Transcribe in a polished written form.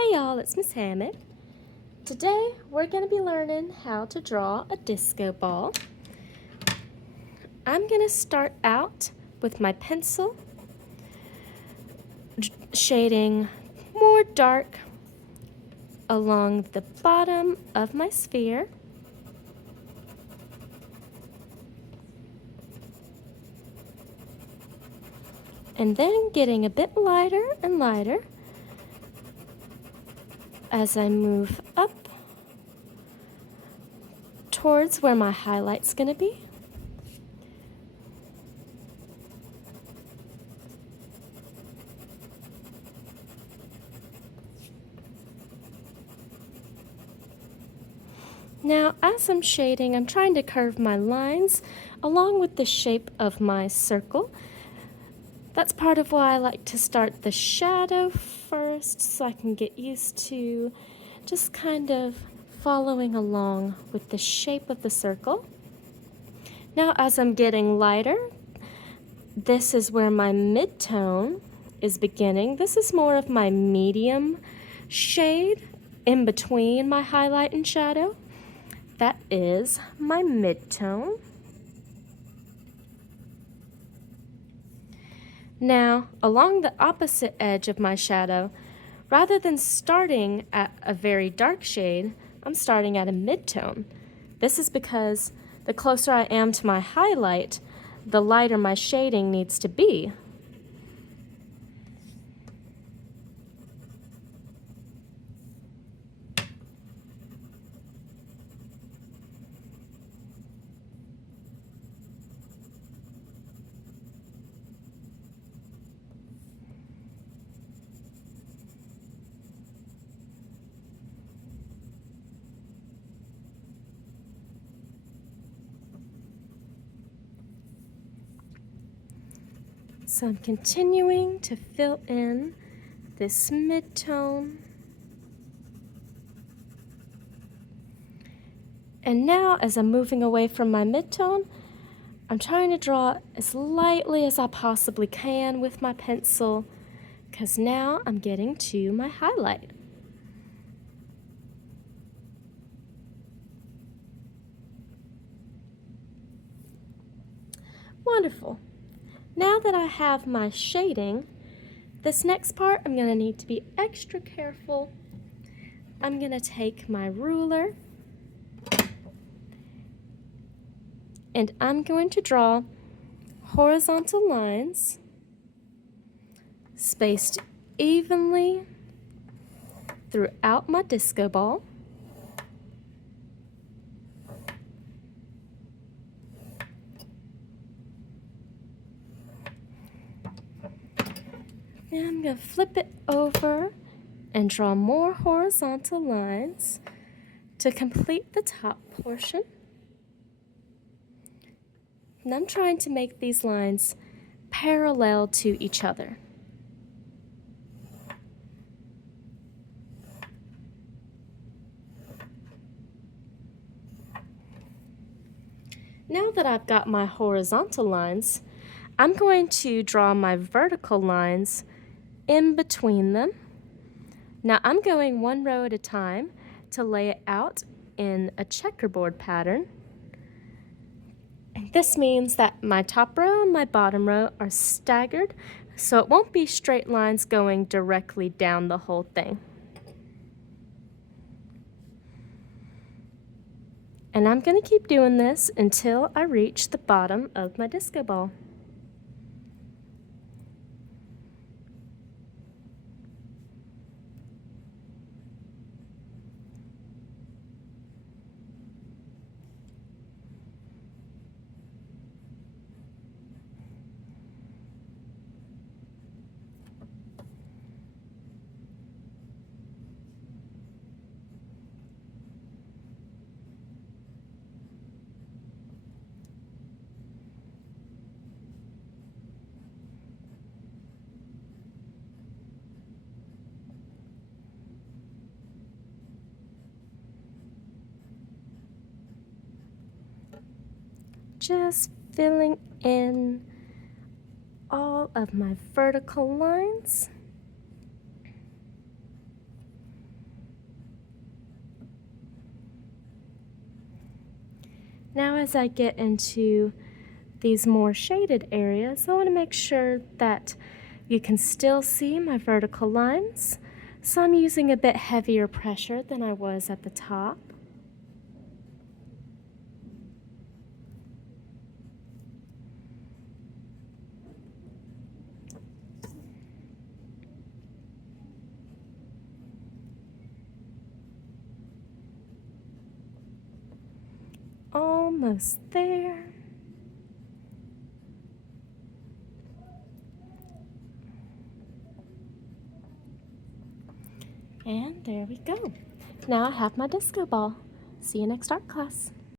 Hey y'all, it's Miss Hammond. Today we're going to be learning how to draw a disco ball. I'm going to start out with my pencil, shading more dark along the bottom of my sphere. And then getting a bit lighter and lighter as I move up towards where my highlight's going to be. Now, as I'm shading, I'm trying to curve my lines along with the shape of my circle. That's part of why I like to start the shadow first, so I can get used to just kind of following along with the shape of the circle. Now, as I'm getting lighter, this is where my mid-tone is beginning. This is more of my medium shade in between my highlight and shadow. That is my mid-tone. Now, along the opposite edge of my shadow, rather than starting at a very dark shade, I'm starting at a mid-tone. This is because the closer I am to my highlight, the lighter my shading needs to be. So I'm continuing to fill in this mid-tone. And now, as I'm moving away from my mid-tone, I'm trying to draw as lightly as I possibly can with my pencil, because now I'm getting to my highlight. Wonderful. Now that I have my shading, this next part I'm going to need to be extra careful. I'm going to take my ruler and I'm going to draw horizontal lines spaced evenly throughout my disco ball. And I'm going to flip it over and draw more horizontal lines to complete the top portion. And I'm trying to make these lines parallel to each other. Now that I've got my horizontal lines, I'm going to draw my vertical lines in between them. Now I'm going one row at a time to lay it out in a checkerboard pattern. And this means that my top row and my bottom row are staggered, so it won't be straight lines going directly down the whole thing. And I'm going to keep doing this until I reach the bottom of my disco ball. Just filling in all of my vertical lines. Now as I get into these more shaded areas, I want to make sure that you can still see my vertical lines. So I'm using a bit heavier pressure than I was at the top. Almost there. And there we go. Now I have my disco ball. See you next art class.